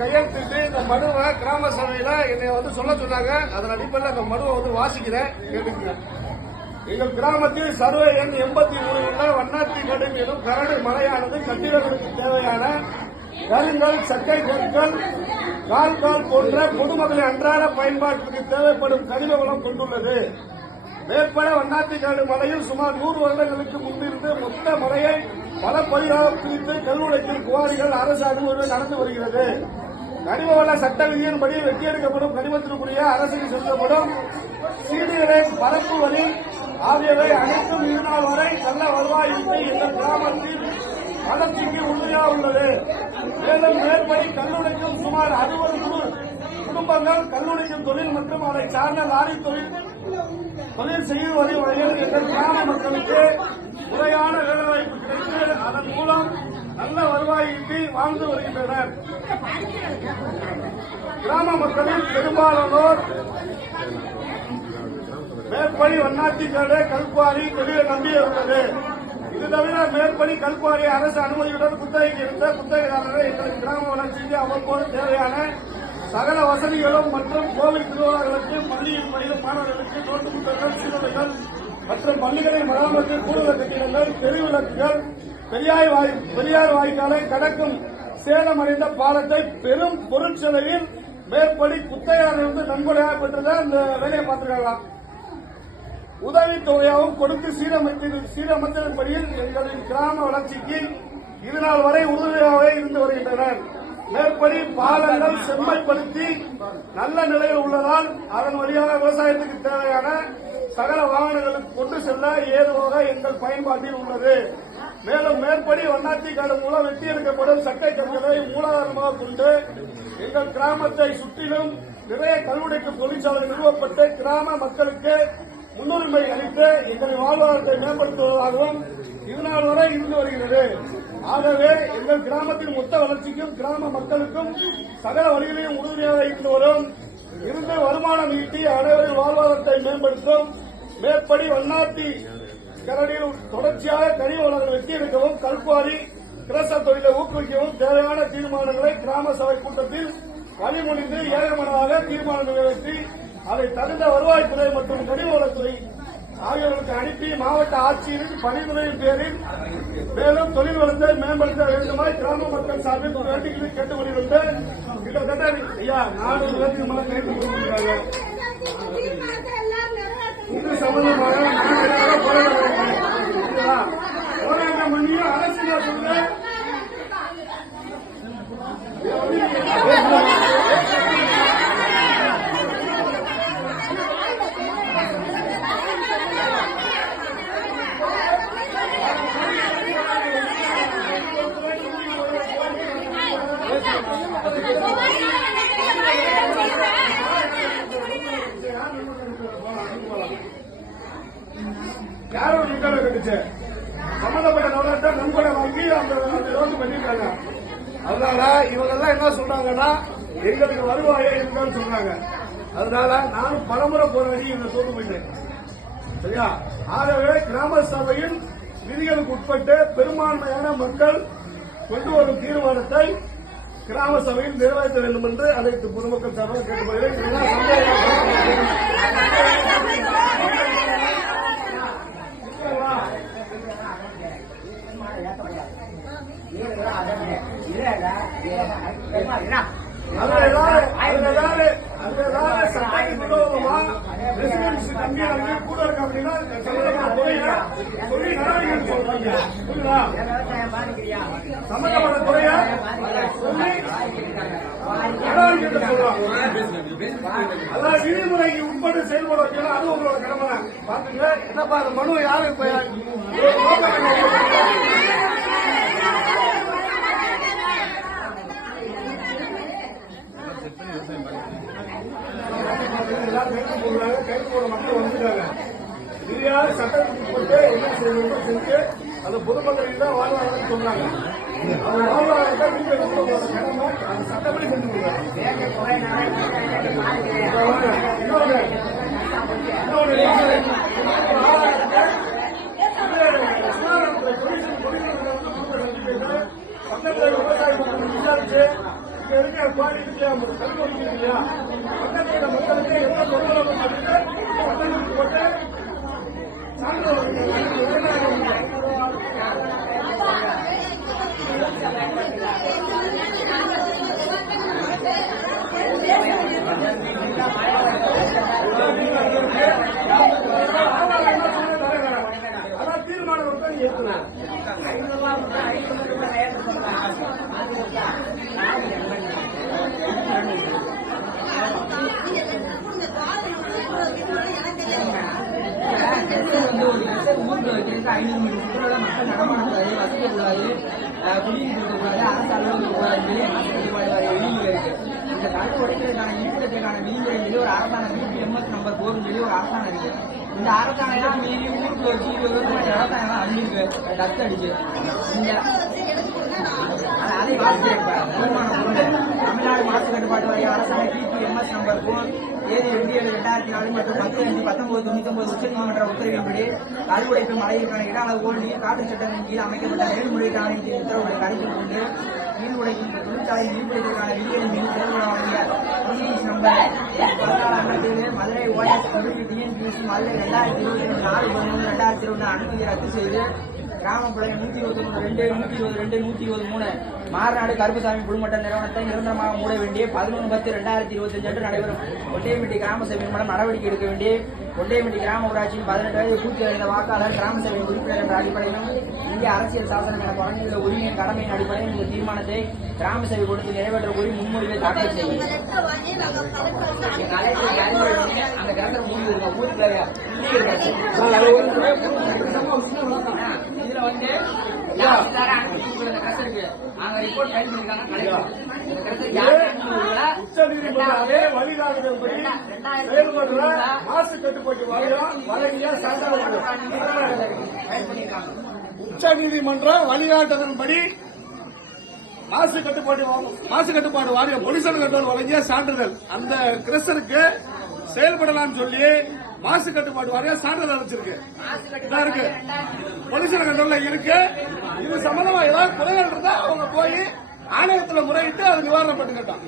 கையெழுத்திட்டு இந்த மனுவை கிராம சபையில என்னை வந்து சொல்ல சொன்னாங்க. அதன் அடிப்படையில் அந்த மனுவை வந்து வாசிக்கிறேன். கேட்டுக்கிறேன் எங்கள் கிராமத்தில் சர்வே எண் எண்பத்தி மூணு உள்ள வண்ணாத்தி கடும் எனும் கரடு மலையானது கட்டிடங்களுக்கு தேவையான கருங்கல் சட்டை பொருட்கள் கால் கால் போன்ற பொதுமக்களின் அன்றாட பயன்பாட்டிற்கு தேவைப்படும் கனிம வளம் கொண்டுள்ளது. மேற்பட வண்ணாத்திக்காடு மலையில் சுமார் நூறு வருடங்களுக்கு முன்பிருந்து மொத்த மலையை பல பகுதியாக பிரித்து கல்முனைக்கும் குவாரிகள் அரசு அனுமதியுடன் நடந்து வருகிறது. கனிமவள சட்ட விதியின்படி வெட்டியெடுக்கப்படும் கனிமத்திற்குரிய அரசுக்கு செலுத்தப்படும் சீடுகளை பரப்பு வரி ஆகியவை அனைத்தும் இருநாள் வரை நல்ல வருவாய் ஈட்டி இந்த கிராமத்தில் வளர்ச்சிக்கு உறுதியாக உள்ளது. மேலும் மேற்படி கல்லுடைக்கும் சுமார் அறுபது குடும்பங்கள் கல்லுடைக்கும் தொழில் மற்றும் அதை சார்ந்த லாரி தொழில் தொழில் செய்து வரும் வகையில் இந்த கிராம மக்களுக்கு முறையான வேலைவாய்ப்பு கிடைக்கும் அதன் மூலம் நல்ல வருவாய் ஈட்டி வாழ்ந்து வருகின்றனர் கிராம மக்களில் பெரும்பாலானோர் மேற்படி வண்ணாத்திக்காடு கல்குவாரி தொழிலை நம்பியே உள்ளது இது தவிர மேற்படி கல்குவாரி அரசு அனுமதியுடன் குத்தகைக்கு இருந்த குத்தகைதாரர்கள் எங்களுக்கு கிராம வளர்ச்சிக்கு அவ்வப்போது தேவையான சகல வசதிகளும் மற்றும் கோவில் திருவிழாக்களுக்கு பள்ளியில் பயிலும் மாணவர்களுக்கு நோட்டு புத்தகங்கள் சீருடைகள் மற்றும் பள்ளிகளின் மராமத்து கூடுதல் கட்டிடங்கள் தெருவிளக்குகள் பெரியார் வாய் பெரியார் வாய்க்காலை கடக்கும் சேதமடைந்த பாலத்தை பெரும் பொருட்செலவில் மேற்படி குத்தகையாளர்களிருந்து நன்கொடையாக பெற்றுதான் இந்த வேலையை பார்த்துருக்கலாம் உதவி தொகையாகவும் கொடுத்து சீரமைத்து சீரமைத்தபடியில் எங்களின் கிராம வளர்ச்சிக்கு இதுநாள் வரை உறுதியாக இருந்து வருகின்றனர். மேற்படி பாலங்கள் செம்மைப்படுத்தி நல்ல நிலையில் உள்ளதால் அதன் வழியாக விவசாயத்துக்கு தேவையான சகல வாகனங்களுக்கு கொண்டு செல்ல ஏதுவாக எங்கள் பயன்பாட்டில் உள்ளது. மேலும் மேற்படி வண்ணாத்தி காடு மூலம் வெட்டி எடுக்கப்படும் சட்டை கற்களை மூலாதாரமாக கொண்டு எங்கள் கிராமத்தை சுற்றிலும் நிறைய கல்வடைக்கும் தொழிற்சாலை நிறுவப்பட்டு கிராம மக்களுக்கு முன்னுரிமை அளித்து எங்கள் வாழ்வாதாரத்தை மேம்படுத்துவதாகவும் இதனால் வரை இருந்து வருகிறது. ஆகவே எங்கள் கிராமத்தின் மொத்த வளர்ச்சிக்கும் கிராம மக்களுக்கும் சகல வழிகளையும் உறுதுணையாக இருந்து வரும் இருந்து வருமானம் ஈட்டி அனைவரின் வாழ்வாதாரத்தை மேம்படுத்தும் மேற்படி வண்ணாத்தி கரடியில் தொடர்ச்சியாக கனிம வளங்கள் வெட்டியெடுக்கவும் கல்குவாரி கிரசர் தொழிலை ஊக்குவிக்கவும் தேவையான தீர்மானங்களை கிராம சபை கூட்டத்தில் வழிமொழிந்து ஏகமனதாக தீர்மானம் நிறைவேற்றி அதை தகுந்த வருவாய்த்துறை மற்றும் கனிம வளத்துறை ஆகியவர்களுக்கு அனுப்பி மாவட்ட ஆட்சியரின் பணிமுறையின் பேரில் மேலும் தொழில் வளத்தை மேம்படுத்த வேண்டுமாய் கிராம மக்கள் சார்பில் வேண்டுகளை கேட்டுக்கொள்கிறது கிட்டத்தட்ட ஐயா நானூறு பேருக்கு மேல கைது கொடுத்திருக்காங்க இது சம்பந்தமாக யாரும் நிகழ்வு கட்டுச்சு சம்பந்தப்பட்ட நபர்கிட்ட நன்கொடை வாங்கி அந்த அந்த பண்ணிருக்காங்க. அதனால இவங்க எல்லாம் என்ன சொல்றாங்கன்னா எங்களுக்கு வருவாயே இருக்கான்னு சொல்றாங்க. அதனால நானும் பலமுறை வரைக்கும் இவங்க தோற்று போயிட்டேன். சரியா? ஆகவே கிராம சபையின் விதிகளுக்கு உட்பட்டு பெரும்பான்மையான மக்கள் கொண்டு வரும் தீர்மானத்தை கிராம சபையில் நிறைவேற்ற வேண்டும் என்று அனைத்து பொதுமக்கள் சார்பாக கேட்டுக்கொள்கிறேன் இதெல்லாம் சந்தேகம் அதுல ஏதாவது அதுல ஏதாவது அதுல ஏதாவது சட்டத்துக்கு விரோதமா ரெசிடென்சி கம்மி ஆகி கூட இருக்கு அப்படின்னா சம்பந்தப்பட்ட துறையில சொல்லி நடவடிக்கை சொல்றாங்க புரியுதா சம்பந்தப்பட்ட துறைய சொல்லி நடவடிக்கை சொல்றாங்க அதான் விதிமுறைக்கு உட்பட்டு செயல்பட வைக்கணும் அது உங்களோட கடமை. தான் பாத்துங்க என்னப்பா அந்த மனு யாரு இப்ப? எல்லாம் கைது போட மக்கள் வந்துட்டாங்க இதுயாவது சட்டத்துக்கு உட்பட்டு என்ன செய்யணுமோ செஞ்சு அந்த பொதுமக்களுக்கு தான் வாழ்வாதாரம் சொல்றாங்க அந்த வாழ்வாதாரத்தை இங்க இருக்க பாடி கல்வி இல்லையா? பக்கத்துல மக்களுக்கு எந்த தொந்தரவு போட்டு அதான் தீர்மானம் வந்து அஹ் குடியிருப்பு அரசு அலுவலகம் கூடாது வெளியில் இருக்கு இந்த கருத்து உடைக்கிறதுக்கான நீக்கத்திற்கான விதிமுறை மீது ஒரு அரசாணை பிபி எம்எஸ் நம்பர் போர்னு சொல்லி ஒரு அரசாணை இருக்கு இந்த அரசாணை எல்லாம் மீறி ஊருக்கு வச்சு விவசாய அரசாணை எல்லாம் அழிஞ்சிருக்கு டஸ்ட் அடிச்சு இந்த அதை தமிழ்நாடு மாசு கட்டுப்பாட்டு வாரிய எம்எஸ் நம்பர் தேதி ரெண்டு ஏழு ரெண்டாயிரத்தி நாலு மற்றும் பத்து அஞ்சு பத்தொன்பது தொண்ணூத்தி ஒன்பது உச்சநீதிமன்ற உத்தரவின்படி கருவுடைப்பு மழைக்கான இட அளவுகோல் நீர் காற்று சட்டத்தின் கீழ் அமைக்கப்பட்ட நெல்முறைக்கு ஆணையத்தின் உத்தரவுகளை கருத்தில் கொண்டு நீர் உடைக்கும் தொழிற்சாலை நீர்பிடிப்பதற்கான விதிகளின் மீது செயல்பட வழங்கிய டிஎன்பிசி நம்பர் பதினாலு ஐம்பத்தேழு மதுரை ஓஎஸ் கல்லூரி டிஎன்பிசி மதுரை ரெண்டாயிரத்தி இருபத்தி ரெண்டு நாலு பதினொன்று ரெண்டாயிரத்தி இருபது அனுமதி ரத்து செய்து கிராமப்புற நூத்தி இருபத்தி மூணு ரெண்டு நூத்தி இருபது ரெண்டு நூத்தி இருபது மூணு. மாறுநாடு கருப்புசாமி குழுமட்ட நிறுவனத்தை நிரந்தரமாக மூட வேண்டிய பதினொன்று பத்து ரெண்டாயிரத்தி இருபத்தி அன்று நடைபெறும். ஒட்டையம்பட்டி கிராம சபை மூலம் நடவடிக்கை எடுக்க வேண்டிய ஒட்டையம்பட்டி கிராம ஊராட்சியின் பதினெட்டு வயது பூர்த்தி அடைந்த வாக்காளர் கிராம சபை உறுப்பினர் என்ற அடிப்படையிலும் இந்திய அரசியல் சாசனம் என வழங்கியுள்ள உரிமையின் கடமையின் அடிப்படையில் இந்த தீர்மானத்தை கிராம சபை கொடுத்து நிறைவேற்ற கூறி முன்மொழிவை தாக்கல் செய்யும் அந்த கிடக்கிற முடிவு இருக்கும் ஊருக்கு யாருக்கார அனுமதி கொடுக்குற கருத்து ரிப்போர்ட் ஃபைல் பண்ணிருக்காங்க உச்ச நீதிமன்றமே வழிகாட்டுதல்படி செயல்படுற மாசு கட்டுப்பாட்டு வாரியம் வழங்கிய சட்டம் உச்ச நீதிமன்றம் மாசு கட்டுப்பாடு மாசு கட்டுப்பாடு வாரியம் பொலிசன் கண்ட்ரோல் வழங்கிய சான்றிதழ். அந்த கிறிஸ்தருக்கு செயல்படலாம் சொல்லி மாசு கட்டுப்பாடு வாரியம் சான்றிதழ் இதா இருக்கு. பொலிசன் கண்ட்ரோல்ல இருக்கு. இது சம்பந்தமா ஏதாவது குறைகள் இருந்தா அவங்க போய் ஆணையத்துல முறையிட்டு அது நிவாரணம் பண்ணிக்கிட்டோம்.